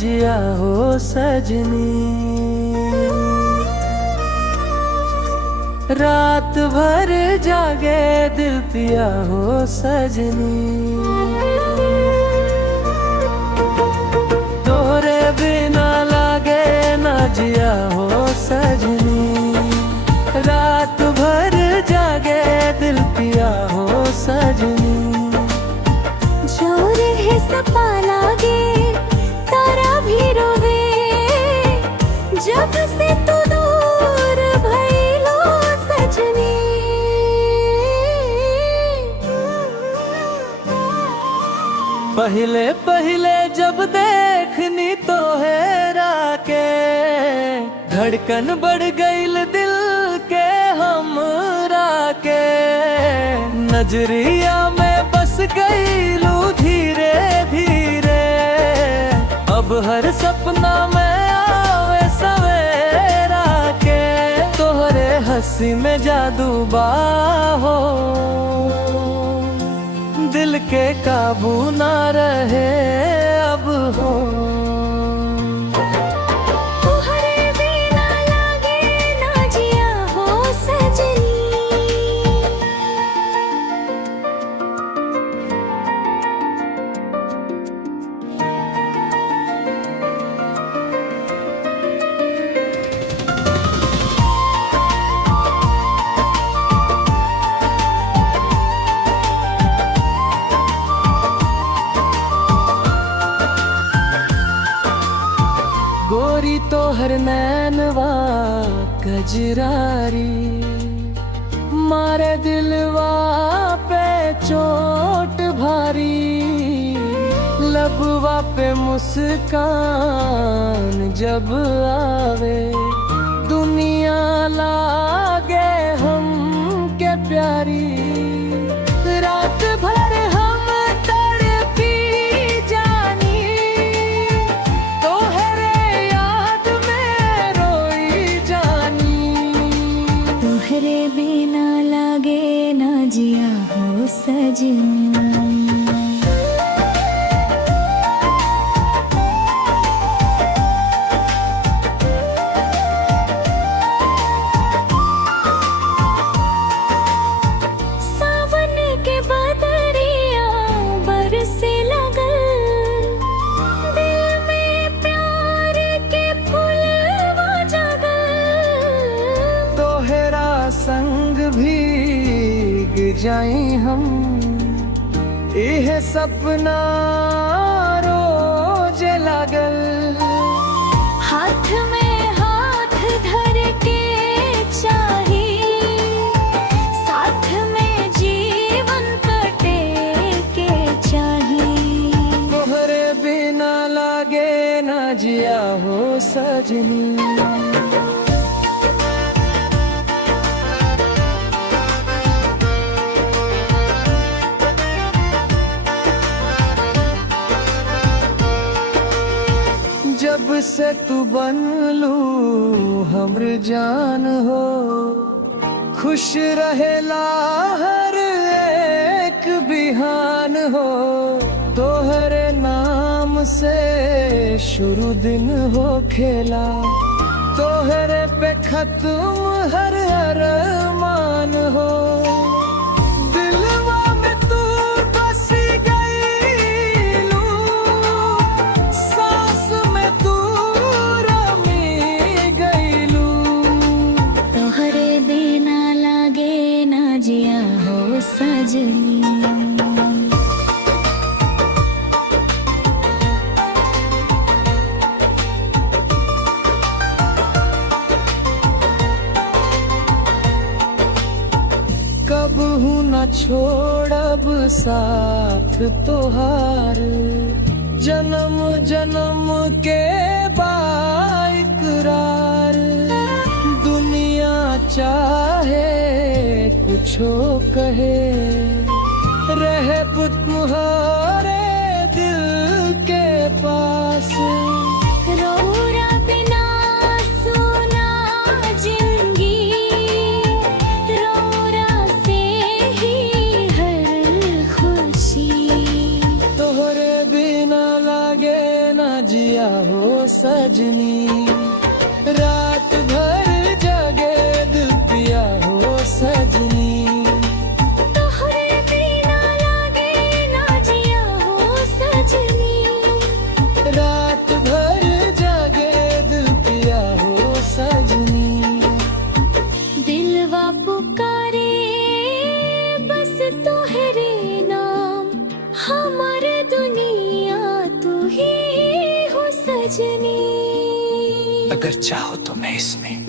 जिया हो सजनी। रात भर जागे दिल पिया हो सजनी। तोरे बिना लागे ना जिया हो सजनी। रात भर जागे दिल पिया हो सजनी। जोर है सपा लागे तारा भी रोवे, जब से तू दूर भइलो सजनी। पहले पहले जब देखनी तो हेरा के, धड़कन बढ़ गईल दिल के हमरा के। नजरिया में बस गईलू धीरे धीरे, अब हर सपना में आवे सवेरा के। तोहरे हंसी में जादू बाहो, दिल के काबू ना रहे अब हो। तोहरे बिना लागे ना जिया हो सजनी। गोरी तोहर नैनवा कजरारी, मारे दिलवा पे चोट भारी। लबवा पे मुस्कान जब आवे, दुनिया लागे हम के प्यारी। रात भर हम तड़पी जानी, तोहरे याद में रोई जानी। तोहरे बिना लागे ना जिया हो सजनी। सावन के बदरिया बरसे लगल, दिल में प्यार के फूलवा जगल। तोहरा संग भीग जाई हम, इह सपना रोज लागल। हाथ में हाथ धर के चाही, साथ में जीवन कटे के चाही। तोहरे बिना लागे ना जिया हो सजनी। जब से तू बनलू हमर जान हो, खुश रहेला हर एक बिहान हो। तोहरे नाम से शुरू दिन हो खेला, तोहरे पे खत्म हर अरमान हो। दिलवा में तू बस गईलू, सांस में तू रमी गईलू। तोहरे बिना लागे ना जिया हो सजनी। कबहू न छोड़ब साथ तोहार, जन्म जन्म के बाइकरार। दुनिया चाहे कुछो कहे, रहे तुम्हारे दिल के पास। रोरा बिना सुना जिंदगी, रोरा से ही हर खुशी। तोहरे बिना लागे ना जिया हो सजनी। रात भर जागे दिल पिया हो सजनी। तोहरे बिना लागे ना जिया हो सजनी। रात भर जागे दिल पिया हो सजनी। दिलवा पुकारे बस तोहरे नाम, हमार दुनिया तू ही हो सजनी। अगर चाहो तो मैं इसमें